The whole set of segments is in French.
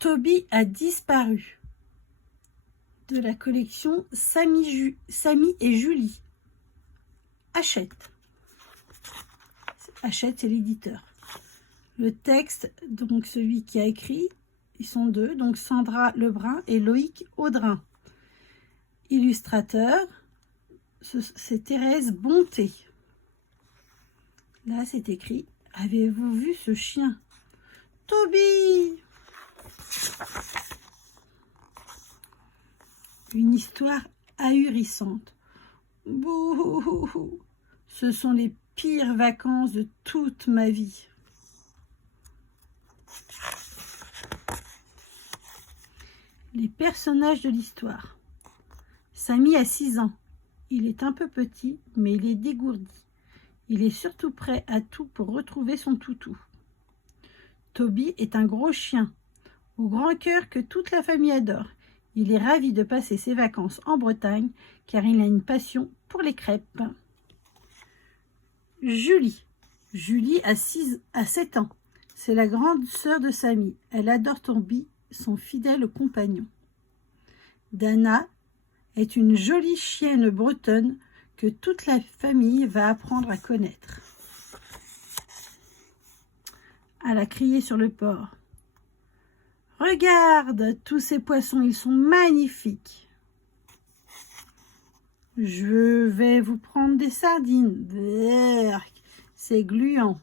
Toby a disparu, de la collection Samy et Julie. Hachette. Hachette, c'est l'éditeur. Le texte, donc celui qui a écrit, ils sont deux, donc Sandra Lebrun et Loïc Audrin. Illustrateur, c'est Thérèse Bonté. Là, c'est écrit « Avez-vous vu ce chien ?» Toby! Une histoire ahurissante. Bouh! Ce sont les pires vacances de toute ma vie. Les personnages de l'histoire. Samy a 6 ans. Il est un peu petit, mais il est dégourdi. Il est surtout prêt à tout pour retrouver son toutou. Toby est un gros chien, au grand cœur que toute la famille adore. Il est ravi de passer ses vacances en Bretagne, car il a une passion pour les crêpes. Julie. Julie a 7 ans. C'est la grande sœur de Samy. Elle adore Toby, son fidèle compagnon. Dana est une jolie chienne bretonne que toute la famille va apprendre à connaître. Elle a crié sur le port. « Regarde, tous ces poissons, ils sont magnifiques. Je vais vous prendre des sardines. Berk, c'est gluant.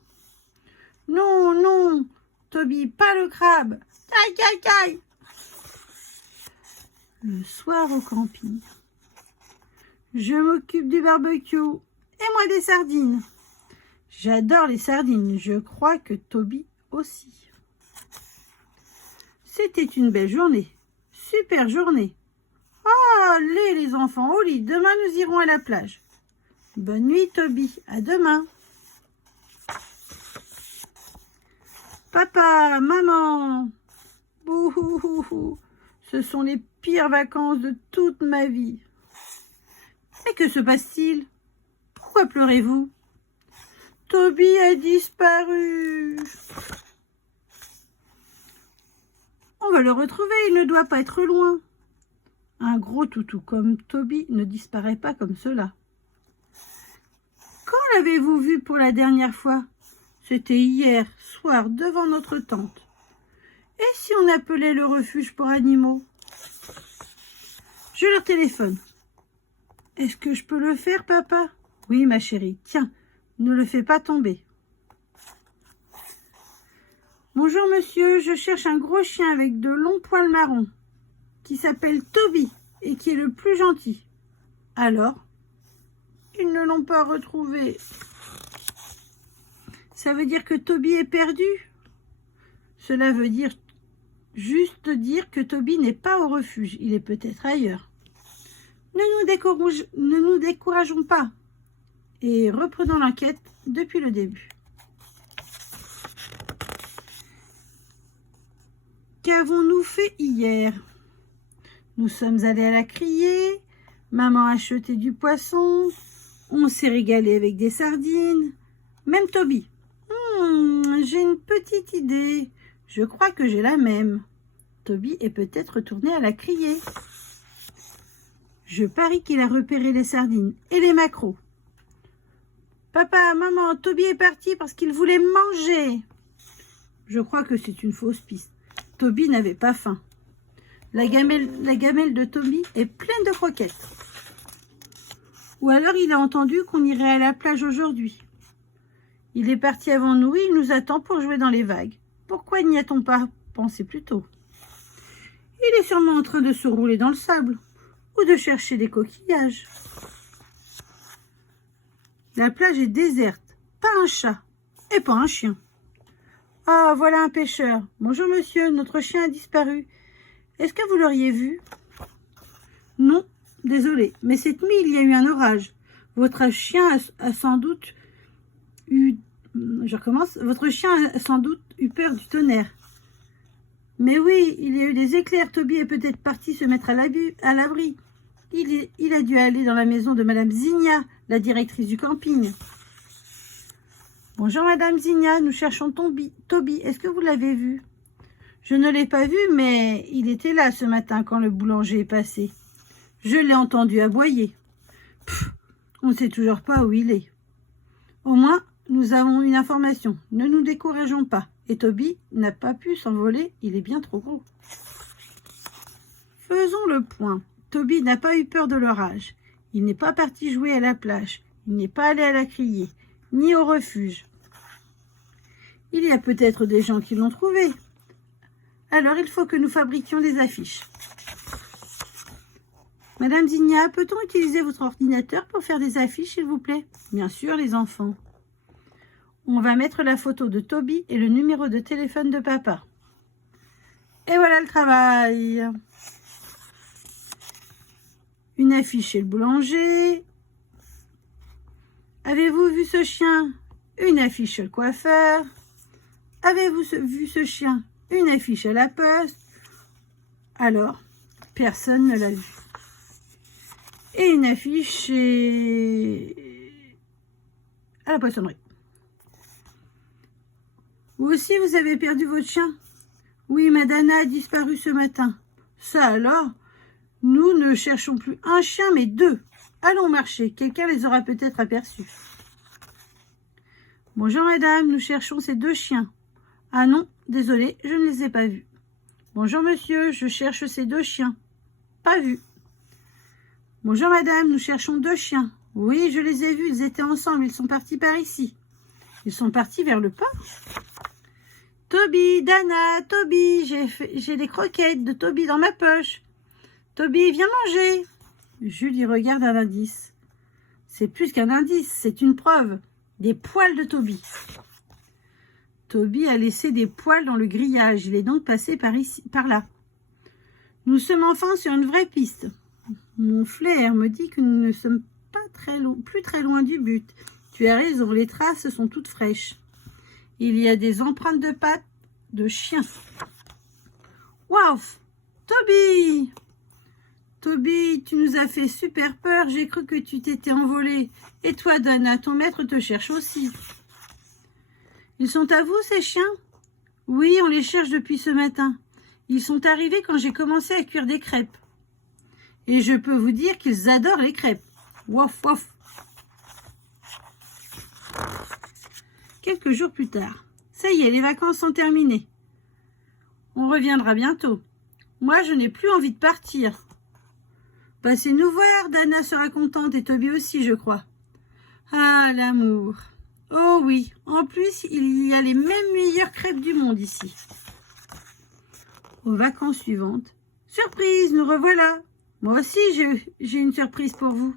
Non, non, Toby, pas le crabe. Caille, caille, caille. » Le soir au camping. Je m'occupe du barbecue et moi des sardines. J'adore les sardines, je crois que Toby aussi. C'était une belle journée, super journée. Allez les enfants, au lit, demain nous irons à la plage. Bonne nuit Toby, à demain. Papa, maman, bouhouhouhou, ce sont les pires vacances de toute ma vie. Mais que se passe-t-il? Pourquoi pleurez-vous? Toby a disparu. On va le retrouver, il ne doit pas être loin. Un gros toutou comme Toby ne disparaît pas comme cela. Quand l'avez-vous vu pour la dernière fois? C'était hier soir devant notre tente. Et si on appelait le refuge pour animaux? Je leur téléphone. Est-ce que je peux le faire, papa? Oui, ma chérie, tiens, ne le fais pas tomber. Bonjour, monsieur, je cherche un gros chien avec de longs poils marrons, qui s'appelle Toby et qui est le plus gentil. Alors, ils ne l'ont pas retrouvé. Ça veut dire que Toby est perdu? Cela veut dire juste dire que Toby n'est pas au refuge, il est peut-être ailleurs. Ne nous décourageons pas et reprenons l'enquête depuis le début. Qu'avons-nous fait hier? Nous sommes allés à la criée, maman a acheté du poisson, on s'est régalé avec des sardines, même Toby. J'ai une petite idée, je crois que j'ai la même. Toby est peut-être retourné à la criée. Je parie qu'il a repéré les sardines et les maquereaux. Papa, maman, Toby est parti parce qu'il voulait manger. Je crois que c'est une fausse piste. Toby n'avait pas faim. La gamelle de Toby est pleine de croquettes. Ou alors il a entendu qu'on irait à la plage aujourd'hui. Il est parti avant nous et il nous attend pour jouer dans les vagues. Pourquoi n'y a-t-on pas pensé plus tôt? Il est sûrement en train de se rouler dans le sable ou de chercher des coquillages. La plage est déserte, pas un chat et pas un chien. Ah, voilà un pêcheur. Bonjour monsieur, notre chien a disparu. Est-ce que vous l'auriez vu? Non, désolé, mais cette nuit il y a eu un orage. Votre chien a sans doute eu... Votre chien a sans doute eu peur du tonnerre. Mais oui, il y a eu des éclairs. Toby est peut-être parti se mettre à l'abri. Il a dû aller dans la maison de Madame Zigna, la directrice du camping. Bonjour Madame Zigna, nous cherchons Toby. Est-ce que vous l'avez vu? Je ne l'ai pas vu, mais il était là ce matin quand le boulanger est passé. Je l'ai entendu aboyer. Pff, on ne sait toujours pas où il est. Au moins, nous avons une information. Ne nous décourageons pas. Et Toby n'a pas pu s'envoler, il est bien trop gros. Faisons le point. Toby n'a pas eu peur de l'orage. Il n'est pas parti jouer à la plage. Il n'est pas allé à la criée, ni au refuge. Il y a peut-être des gens qui l'ont trouvé. Alors il faut que nous fabriquions des affiches. Madame Zinnia, peut-on utiliser votre ordinateur pour faire des affiches, s'il vous plaît? Bien sûr, les enfants. On va mettre la photo de Toby et le numéro de téléphone de papa. Et voilà le travail. Une affiche chez le boulanger. Avez-vous vu ce chien? Une affiche chez le coiffeur. Avez-vous vu ce chien? Une affiche à la poste. Alors, personne ne l'a vu. Et une affiche à la poissonnerie. Vous aussi, vous avez perdu votre chien? Oui, ma Dana a disparu ce matin. Ça alors, nous ne cherchons plus un chien, mais deux. Allons marcher, quelqu'un les aura peut-être aperçus. Bonjour madame, nous cherchons ces deux chiens. Ah non, désolé, je ne les ai pas vus. Bonjour monsieur, je cherche ces deux chiens. Pas vus. Bonjour madame, nous cherchons deux chiens. Oui, je les ai vus, ils étaient ensemble, ils sont partis par ici. Ils sont partis vers le port. Toby, Dana, Toby, j'ai des croquettes de Toby dans ma poche. Toby, viens manger. Julie regarde un indice. C'est plus qu'un indice, c'est une preuve. Des poils de Toby. Toby a laissé des poils dans le grillage. Il est donc passé par là. Nous sommes enfin sur une vraie piste. Mon flair me dit que nous ne sommes pas plus très loin du but. Tu as raison, les traces sont toutes fraîches. Il y a des empreintes de pattes de chien. Waouh! Toby! Toby, tu nous as fait super peur. J'ai cru que tu t'étais envolé. Et toi, Dana, ton maître te cherche aussi. Ils sont à vous, ces chiens? Oui, on les cherche depuis ce matin. Ils sont arrivés quand j'ai commencé à cuire des crêpes. Et je peux vous dire qu'ils adorent les crêpes. Wouf, wouf. Quelques jours plus tard. Ça y est, les vacances sont terminées. On reviendra bientôt. Moi, je n'ai plus envie de partir. Passez nous voir, Dana sera contente et Toby aussi, je crois. Ah, l'amour. Oh oui, en plus, il y a les mêmes meilleures crêpes du monde ici. Aux vacances suivantes. Surprise, nous revoilà. Moi aussi, j'ai une surprise pour vous.